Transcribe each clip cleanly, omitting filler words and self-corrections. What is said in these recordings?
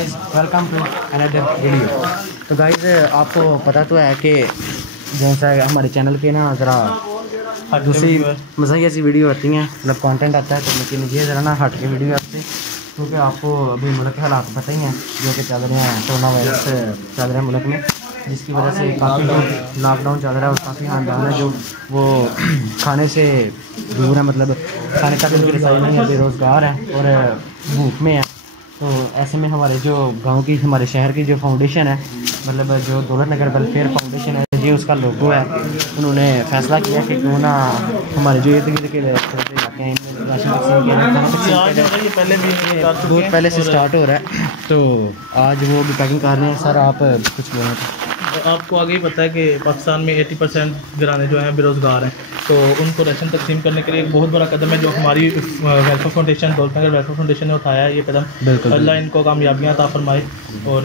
Guys, welcome to another video. तो guys आपको पता तो है कि जैसा हमारे चैनल पे ना ज़रा दूसरी मज़ाक़िया सी वीडियो आती हैं, मतलब कंटेंट आता है, तो लेकिन ये ज़रा ना हट के वीडियो आती है क्योंकि आपको अभी मुल्क के हालात पता ही हैं जो कि चल रहे हैं। कोरोना वायरस चल रहा है मुल्क में, जिसकी वजह से काफ़ी लोग लॉकडाउन चल रहा है और काफ़ी खानदान है जो वो खाने से दूर है, मतलब खाने तक उनकी रसाई नहीं है, बेरोज़गार हैं और भूख में है। तो ऐसे में हमारे जो गांव की, हमारे शहर की जो फाउंडेशन है, मतलब जो दौलत नगर वेलफेयर फाउंडेशन है, ये उसका लोगो है। उन्होंने फ़ैसला किया कि क्यों ना हमारे जो इर्द गिर्द के इलाके हैं इनमें राशन तकसीम पहले भी बहुत पहले से स्टार्ट हो रहा है। तो आज वो भी पैकिंग कर रहे हैं। सर आप कुछ बोलें? आपको आगे ही पता है कि पाकिस्तान में 80% घराने जो हैं बेरोज़गार हैं, तो उनको राशन तकसीम करने के लिए एक बहुत बड़ा कदम है जो हमारी वेलफेयर फाउंडेशन, दौलत नगर वेलफेयर फाउंडेशन ने उठाया है। ये कदम अल्लाह इनको कामयाबियाँ अता फरमाए और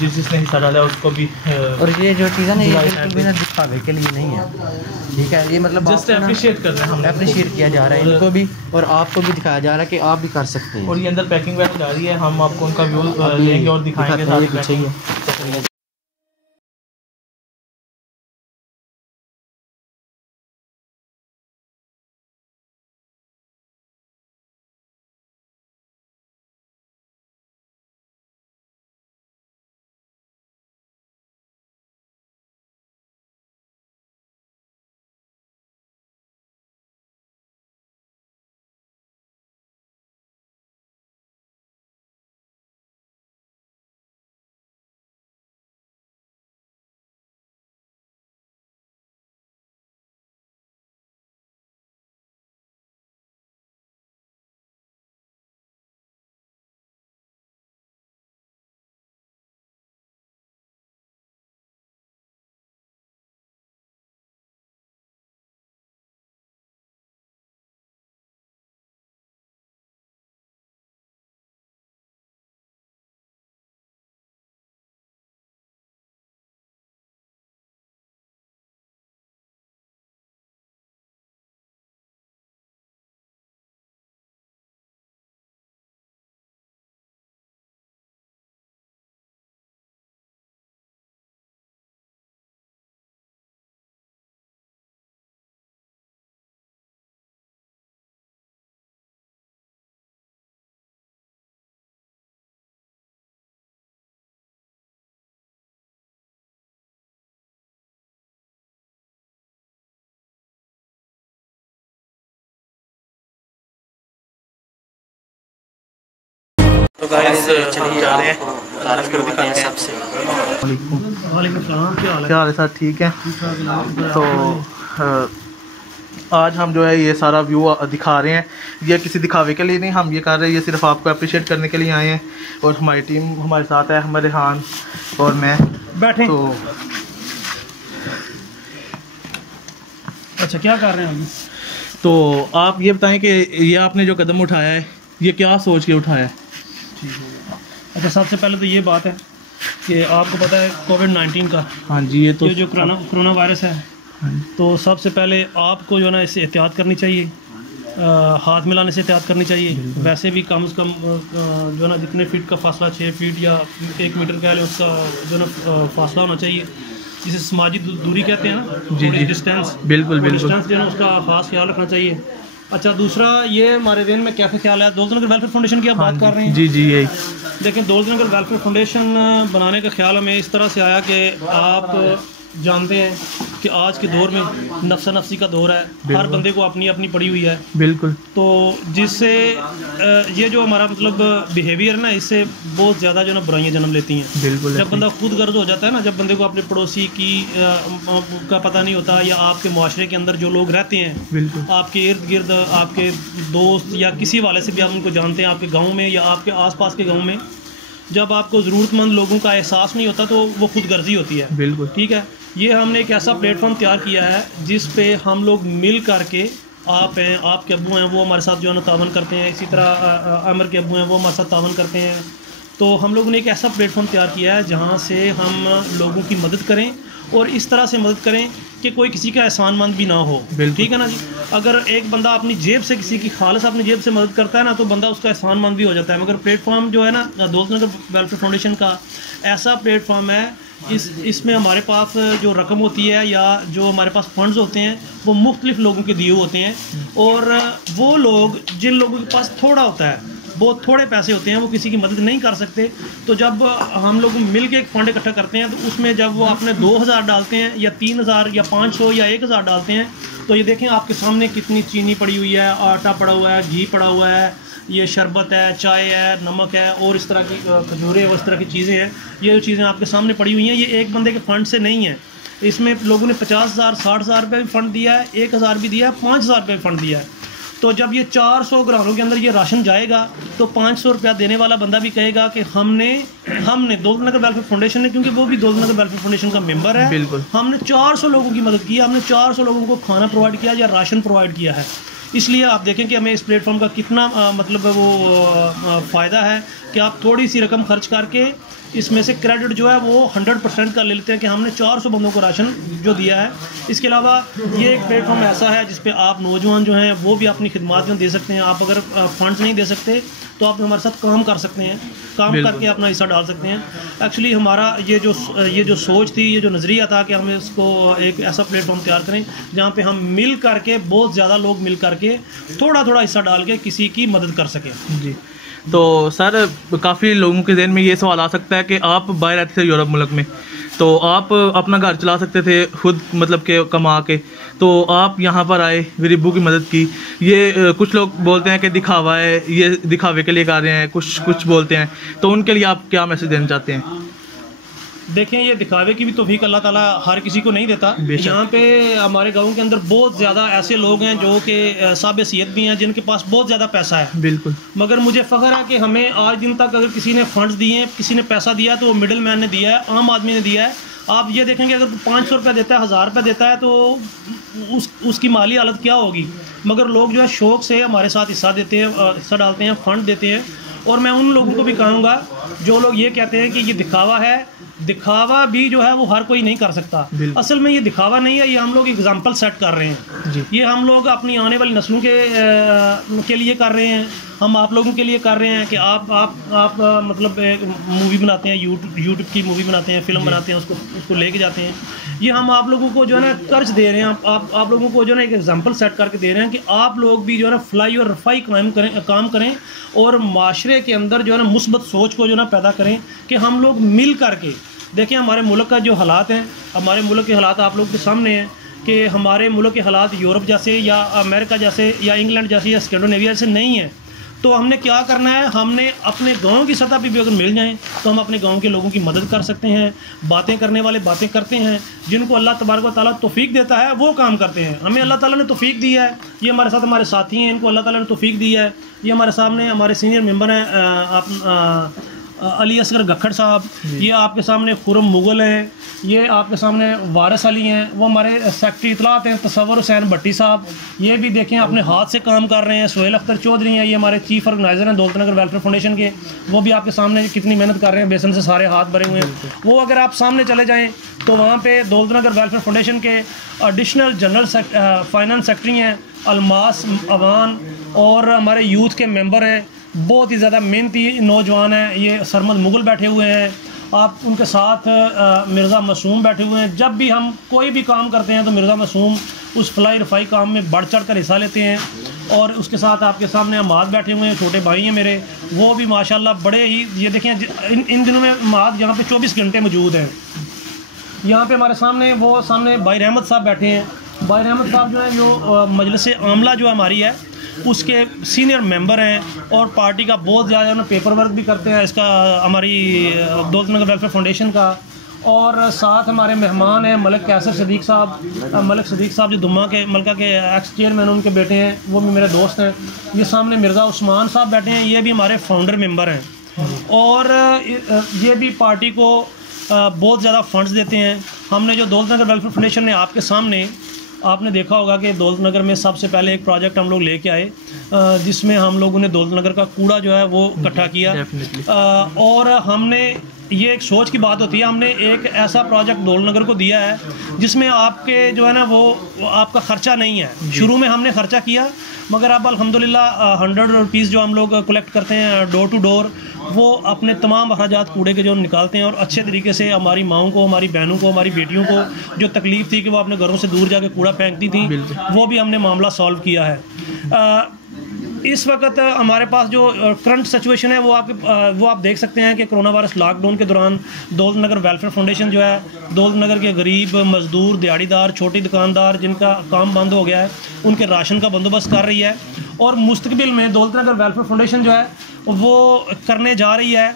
जिसने हिस्सा डाला उसको भी। और ये जो चीज़ है ना, ये बिल्कुल भी ना दिखावे के लिए नहीं है, ठीक है? ये मतलब जस्ट अप्रिशिएट कर रहे हैं, हमने अप्रिशिएट किया जा रहा है इनको भी और आपको भी दिखाया जा रहा है कि आप भी कर सकते हैं। और ये अंदर पैकिंग वैक जा रही है, हम आपको उनका व्यू लेंगे और दिखाएंगे सारी पैकिंग। तो गाइस चलिए जा रहे हैं सबसे। क्या हाल है सर? ठीक है। तो आज हम जो है ये सारा व्यू दिखा रहे हैं, ये किसी दिखावे के लिए नहीं, हम ये कर रहे हैं, ये सिर्फ आपको अप्रिशिएट करने के लिए आए हैं। और हमारी टीम हमारे साथ है, हमारे रेहान और मैं बैठे। तो अच्छा, क्या कर रहे हैं हम? तो आप ये बताएं कि ये आपने जो कदम उठाया है, ये क्या सोच के उठाया है? अच्छा, सबसे पहले तो ये बात है कि आपको पता है कोविड-19 का, हाँ जी, ये तो जो कोरोना वायरस है, तो सबसे पहले आपको जो है ना इससे एहतियात करनी चाहिए, हाथ मिलाने से एहतियात करनी चाहिए। वैसे भी कम से कम जो ना जितने फीट का फासला, 6 फीट या 1 मीटर का है, उसका जो ना फासला होना चाहिए, जिसे समाजी दूरी कहते हैं ना, जी डिस्टेंस। बिल्कुल डिस्टेंस जो है ना उसका खास ख्याल रखना चाहिए। अच्छा, दूसरा ये हमारे दिन में क्या ख्याल है, दौलत नगर वेलफेयर फाउंडेशन की आप बात कर रहे हैं? जी यही। लेकिन दौलत नगर वेलफेयर फाउंडेशन बनाने का ख्याल हमें इस तरह से आया कि आप जानते हैं कि आज के दौर में नफ्सा नफ्सी का दौर है, हर बंदे को अपनी अपनी पड़ी हुई है। बिल्कुल। तो जिससे ये जो हमारा मतलब बिहेवियर ना, इससे बहुत ज़्यादा जो ना बुराइयां जन्म लेती हैं। बिल्कुल। जब बंदा खुद गर्ज हो जाता है ना, जब बंदे को अपने पड़ोसी की का पता नहीं होता, या आपके माशरे के अंदर जो लोग रहते हैं, बिल्कुल, आपके इर्द गिर्द आपके दोस्त या किसी वाले से भी आप उनको जानते हैं, आपके गाँव में या आपके आस पास के गाँव में, जब आपको ज़रूरतमंद लोगों का एहसास नहीं होता तो वो खुद गर्जी होती है। बिल्कुल, ठीक है। ये हमने एक ऐसा प्लेटफॉर्म तैयार किया है जिस पे हम लोग मिल करके, आप हैं, आपके अब्बू हैं, वो हमारे साथ जो है ना तावन करते हैं, इसी तरह अमर के अब्बू हैं, वो हमारे साथ तावन करते हैं, तो हम लोगों ने एक ऐसा प्लेटफॉर्म तैयार किया है जहाँ से हम लोगों की मदद करें और इस तरह से मदद करें कि कोई किसी का एहसानमंद भी ना हो। ठीक है ना जी। अगर एक बंदा अपनी जेब से किसी की खालिस अपनी जेब से मदद करता है ना, तो बंदा उसका एहसानमंद भी हो जाता है। मगर प्लेटफॉर्म जो है ना दौलत नगर वेलफेयर फाउंडेशन का ऐसा प्लेटफॉर्म है, इसमें हमारे पास जो रकम होती है या जो हमारे पास फंड्स होते हैं वो मुख्तलिफ लोगों के दिए होते हैं, और वो लोग जिन लोगों के पास थोड़ा होता है, बहुत थोड़े पैसे होते हैं, वो किसी की मदद नहीं कर सकते, तो जब हम लोग मिल के एक फंड इकट्ठा करते हैं तो उसमें जब वो अपने 2000 डालते हैं या 3000 या 500 या 1000 डालते हैं, तो ये देखें आपके सामने कितनी चीनी पड़ी हुई है, आटा पड़ा हुआ है, घी पड़ा हुआ है, ये शरबत है, चाय है, नमक है और इस तरह की खजूरें और इस तरह की चीज़ें हैं। ये जो चीज़ें आपके सामने पड़ी हुई हैं ये एक बंदे के फंड से नहीं है। इसमें लोगों ने 50,000 60,000 रुपये भी फ़ंड दिया है, 1000 भी दिया है, 5000 रुपये फ़ंड दिया है। तो जब ये 400 घरानों के अंदर ये राशन जाएगा तो 500 रुपया देने वाला बंदा भी कहेगा कि हमने दौलत नगर वेलफेयर फाउंडेशन ने, क्योंकि वो भी दौलत नगर वेलफेयर फाउंडेशन का मेंबर है, बिल्कुल, हमने 400 लोगों की मदद की, हमने 400 लोगों को खाना प्रोवाइड किया या राशन प्रोवाइड किया है। इसलिए आप देखें कि हमें इस प्लेटफॉर्म का कितना मतलब वो फ़ायदा है कि आप थोड़ी सी रकम खर्च करके इसमें से क्रेडिट जो है वो 100% का ले लेते हैं कि हमने 400 बंदों को राशन जो दिया है। इसके अलावा ये एक प्लेटफॉर्म ऐसा है जिस पे आप नौजवान जो हैं वो भी अपनी खिदमत दे सकते हैं। आप अगर फंड्स नहीं दे सकते तो आप हमारे साथ काम कर सकते हैं, काम करके अपना हिस्सा डाल सकते हैं। एक्चुअली हमारा ये जो सोच थी, ये जो नज़रिया था कि हम इसको एक ऐसा प्लेटफॉर्म तैयार करें जहाँ पे हम मिल करके, बहुत ज़्यादा लोग मिल करके थोड़ा थोड़ा हिस्सा डाल के किसी की मदद कर सकें। जी। तो सर काफ़ी लोगों के ज़हन में ये सवाल आ सकता है कि आप बाहर रहते थे यूरोप मुल्क में, तो आप अपना घर चला सकते थे खुद, मतलब के कमा के, तो आप यहाँ पर आए, गरीबों की मदद की। ये कुछ लोग बोलते हैं कि दिखावा है, ये दिखावे के लिए कर रहे हैं, कुछ बोलते हैं, तो उनके लिए आप क्या मैसेज देना चाहते हैं? देखें, ये दिखावे की भी तौफीक अल्लाह ताला हर किसी को नहीं देता। यहाँ पे हमारे गांव के अंदर बहुत ज़्यादा ऐसे लोग हैं जो कि साहब हैसियत भी हैं, जिनके पास बहुत ज़्यादा पैसा है, बिल्कुल, मगर मुझे फ़ख्र है कि हमें आज दिन तक अगर किसी ने फंड्स दिए हैं, किसी ने पैसा दिया तो वो मिडिल मैन ने दिया है, आम आदमी ने दिया है। आप ये देखेंगे अगर 500 रुपये देता है, 1000 रुपये देता है, तो उसकी माली हालत क्या होगी। मगर लोग जो है शौक़ से हमारे साथ हिस्सा देते हैं, हिस्सा डालते हैं, फ़ंड देते हैं। और मैं उन लोगों को भी कहूँगा जो लोग ये कहते हैं कि ये दिखावा है, दिखावा भी जो है वो हर कोई नहीं कर सकता। असल में ये दिखावा नहीं है, ये हम लोग एग्जाम्पल सेट कर रहे हैं जी। ये हम लोग अपनी आने वाली नस्लों के लिए कर रहे हैं, हम आप लोगों के लिए कर रहे हैं कि आप मतलब एक मूवी बनाते हैं, यूट्यूब की मूवी बनाते हैं, फिल्म बनाते हैं, उसको लेके जाते हैं। ये हम आप लोगों को जो है ना कर्ज दे रहे हैं, आप लोगों को जो है ना एक एग्जाम्पल सेट करके दे रहे हैं कि आप लोग भी जो है ना फलाई और रफ़ाई काम करें और माशरे के अंदर जो है ना मुस्बत सोच को जो है ना पैदा करें कि हम लोग मिल करके देखें। हमारे मुल्क का जो हालात हैं, हमारे मुल्क के हालात आप लोग के सामने हैं कि हमारे मुल्क के हालात यूरोप जैसे या अमेरिका जैसे या इंग्लैंड जैसे या स्कैंडिनेविया जैसे नहीं है। तो हमने क्या करना है, हमने अपने गांव की सतह पे भी अगर मिल जाएं तो हम अपने गांव के लोगों की मदद कर सकते हैं। बातें करने वाले बातें करते हैं, जिनको अल्लाह तबारक व तआला तौफीक देता है वो काम करते हैं। हमें अल्लाह ताला ने तौफीक दी है, ये हमारे साथ हमारे साथी हैं, इनको अल्लाह ताला ने तौफीक दी है। ये हमारे सामने हमारे सीनियर मेंबर हैं अली असगर गखड़ साहब, ये आपके सामने खुरम मुगल हैं, ये आपके सामने वारिस अली हैं, वो हमारे सेक्रेटरी इतलात हैं तसव्वुर हुसैन भट्टी साहब, ये भी देखें अपने हाथ से काम कर रहे हैं। सोहेल अख्तर चौधरी हैं, ये हमारे चीफ ऑर्गेनाइज़र हैं दौलत नगर वेलफेयर फाउंडेशन के, वो भी आपके सामने कितनी मेहनत कर रहे हैं, बेसन से सारे हाथ भरे हुए हैं। वो अगर आप सामने चले जाएँ तो वहाँ पर दौलत नगर वेलफेयर फाउंडेशन के एडिशनल जनरल फाइनेंस सेक्रेटरी हैं अलमास अवान, और हमारे यूथ के मेंबर हैं, बहुत ही ज़्यादा मेहनती नौजवान हैं। ये सरमद मुगल बैठे हुए हैं, आप उनके साथ मिर्ज़ा मासूम बैठे हुए हैं। जब भी हम कोई भी काम करते हैं तो मिर्ज़ा मासूम उस फलाई रफ़ाई काम में बढ़ चढ़ कर हिस्सा लेते हैं। और उसके साथ आपके सामने अमाद बैठे हुए हैं, छोटे भाई हैं मेरे, वो भी माशाल्लाह बड़े ही, ये देखें इन दिनों में अमाद यहाँ पे 24 घंटे मौजूद हैं। यहाँ पे हमारे सामने भाई रहमत साहब बैठे हैं। भाई रहमत साहब जो है जो मजलिस आमला जो हमारी है उसके सीनियर मेंबर हैं और पार्टी का बहुत ज़्यादा ना पेपर वर्क भी करते हैं इसका, हमारी दौलत नगर वेलफेयर फाउंडेशन का। और साथ हमारे मेहमान हैं मलिक कैसर सदीक साहब, मलिक सदीक साहब जो दुम्मा के मलका के एक्स चेयरमैन, उनके बेटे हैं, वो भी मेरे दोस्त हैं। ये सामने मिर्ज़ा उस्मान साहब बैठे हैं, ये भी हमारे फाउंडर मेंबर हैं और ये भी पार्टी को बहुत ज़्यादा फंड्स देते हैं। हमने जो दौलत नगर वेलफेयर फाउंडेशन ने आपके सामने आपने देखा होगा कि दौलतनगर में सबसे पहले एक प्रोजेक्ट हम लोग लेके आए जिसमें हम लोगों ने दौलतनगर का कूड़ा जो है वो इकट्ठा किया। और हमने ये एक सोच की बात होती है, हमने एक ऐसा प्रोजेक्ट दौलतनगर को दिया है जिसमें आपके जो है ना वो आपका ख़र्चा नहीं है। शुरू में हमने ख़र्चा किया, मगर अब अल्हम्दुलिल्लाह 100 रुपीज़ जो हम लोग कलेक्ट करते हैं डोर टू डोर, वो अपने तमाम अखराजात कूड़े के जो निकालते हैं और अच्छे तरीके से हमारी माओं को, हमारी बहनों को, हमारी बेटियों को जो तकलीफ़ थी कि वो अपने घरों से दूर जाके कूड़ा फेंकती थी, वो भी हमने मामला सॉल्व किया है। इस वक्त हमारे पास जो करंट सिचुएशन है वो आप देख सकते हैं कि कोरोना वायरस लॉकडाउन के दौरान दौलतनगर वेलफेयर फाउंडेशन जो है दौलतनगर के गरीब मज़दूर, दिहाड़ीदार, छोटी दुकानदार जिनका काम बंद हो गया है, उनके राशन का बंदोबस्त कर रही है। और मुस्तकबिल में दौलतनगर वेलफेयर फाउंडेशन जो है वो करने जा रही है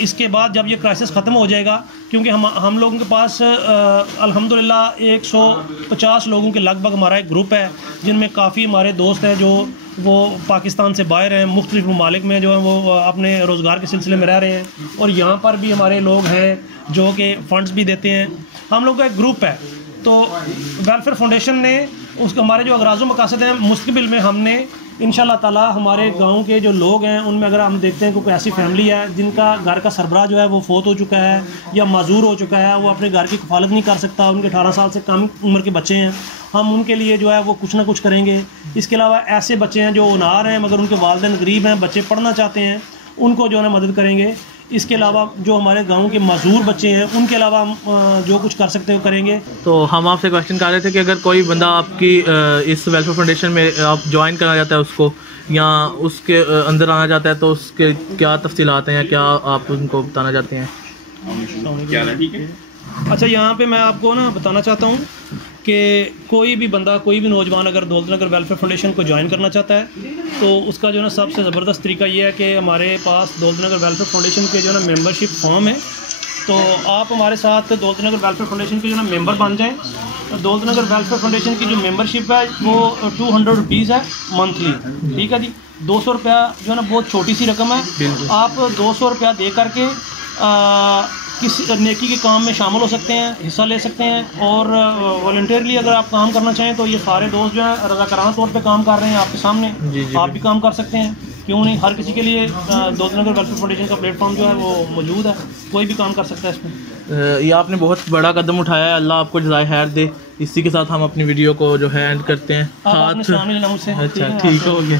इसके बाद जब ये क्राइसिस ख़त्म हो जाएगा, क्योंकि हम लोगों के पास अल्हम्दुलिल्लाह 150 लोगों के लगभग हमारा एक ग्रुप है जिनमें काफ़ी हमारे दोस्त हैं जो वो पाकिस्तान से बाहर हैं, मुख्तलिफ ममालिक में जो हैं वो अपने रोज़गार के सिलसिले में रह रहे हैं, और यहाँ पर भी हमारे लोग हैं जो कि फ़ंड्स भी देते हैं। हम लोग का एक ग्रुप है, तो वेलफेयर फाउंडेशन ने हमारे जो अगराज़ व मकासद हैं मुस्तकबिल में हमने इंशाल्लाह ताला हमारे गांव के जो लोग हैं उनमें अगर हम देखते हैं कि कोई ऐसी फैमिली है जिनका घर का सरबराह जो है वो फोत हो चुका है या माजूर हो चुका है, वो अपने घर की कफालत नहीं कर सकता, उनके 18 साल से कम उम्र के बच्चे हैं, हम उनके लिए जो है वो कुछ ना कुछ करेंगे। इसके अलावा ऐसे बच्चे हैं जो अनार हैं मगर उनके वालिदैन गरीब हैं, बच्चे पढ़ना चाहते हैं, उनको जो है ना मदद करेंगे। इसके अलावा जो हमारे गांव के मजदूर बच्चे हैं उनके अलावा हम जो कुछ कर सकते हो करेंगे। तो हम आपसे क्वेश्चन कर रहे थे कि अगर कोई बंदा आपकी इस वेलफेयर फाउंडेशन में आप ज्वाइन करना चाहता है उसको, या उसके अंदर आना चाहता है, तो उसके क्या तफसीलात हैं या क्या आप उनको बताना चाहते हैं? अच्छा, यहाँ पे मैं आपको ना बताना चाहता हूँ कि कोई भी बंदा, कोई भी नौजवान अगर दौलतनगर वेलफेयर फाउंडेशन को ज्वाइन करना चाहता है तो उसका जो है ना सबसे ज़बरदस्त तरीका ये है कि हमारे पास दौलतनगर वेलफेयर फाउंडेशन के जो है ना मेंबरशिप फॉर्म है, तो आप हमारे साथ दौलतनगर वेलफेयर फाउंडेशन के जो है ना मेंबर बन जाएँ। दौलतनगर वेलफेयर फाउंडेशन की जो मेंबरशिप है वो 200 रुपीज़ है मंथली, ठीक है जी। 200 रुपया जो है ना बहुत छोटी सी रकम है, आप 200 रुपया दे करके किसी नेकी के काम में शामिल हो सकते हैं, हिस्सा ले सकते हैं। और वॉलंटियरली अगर आप काम करना चाहें तो ये सारे दोस्त जो हैं रज़ाकाराना तौर पे काम कर रहे हैं आपके सामने, आप भी काम कर सकते हैं, क्यों नहीं। हर किसी के लिए दौलतनगर वेलफेयर फाउंडेशन का प्लेटफॉर्म जो है वो मौजूद है, कोई भी काम कर सकता है इसमें। ये आपने बहुत बड़ा कदम उठाया है, अल्लाह आपको जज़ाए खैर दे। इसी के साथ हम अपनी वीडियो को जो है एंड करते हैं। अच्छा, ठीक हो गया।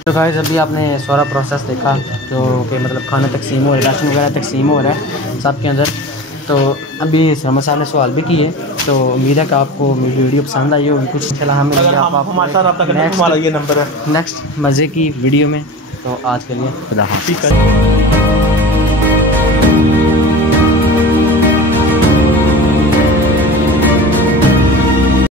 तो गाइस अभी आपने सारा प्रोसेस देखा जो कि मतलब खाना तकसीम हो रहा है, राशन वगैरह तकसीम हो रहा है सबके अंदर। तो अभी समझ साहब ने सवाल भी किए, तो उम्मीद है कि आपको मेरी वीडियो पसंद आई होगी कुछ। इंशाल्लाह हमें नेक्स्ट मज़े की वीडियो में। तो आज के लिए खुदा हाफ़िज़।